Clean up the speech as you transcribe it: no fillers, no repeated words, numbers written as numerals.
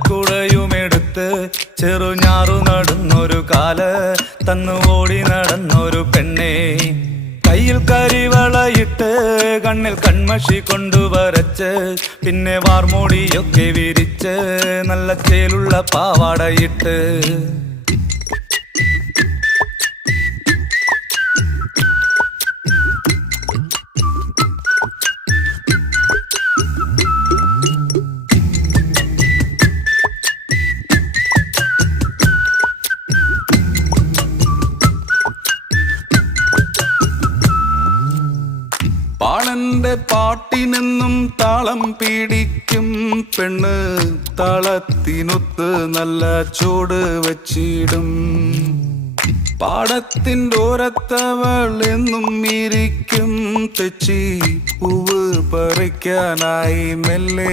ഓലക്കുടയുമെടുത്ത് ചെറുഞാറു നടന്നൊരു കാല് തന്നു ഓടി നടന്നൊരു പെണ്ണെ. കയ്യിൽ കരിവളയിട്ട് കണ്ണിൽ കൺമഷി കൊണ്ടുവരച്ച് പിന്നെ വാർമൂടിയൊക്കെ വിരിച്ച് നല്ല ചേലുള്ള പാവാടയിട്ട് പാളന്റെ പാട്ടിനെന്നും താളം പിടിക്കും പെണ്ണ്. താളത്തിനൊത്ത് നല്ല ചൂട് വച്ചിടും. പാടത്തിൻ്റെ ഓരത്തവൾ എന്നും ഇരിക്കും തെച്ചി പൂവ് പറിക്കാനായി മെല്ലെ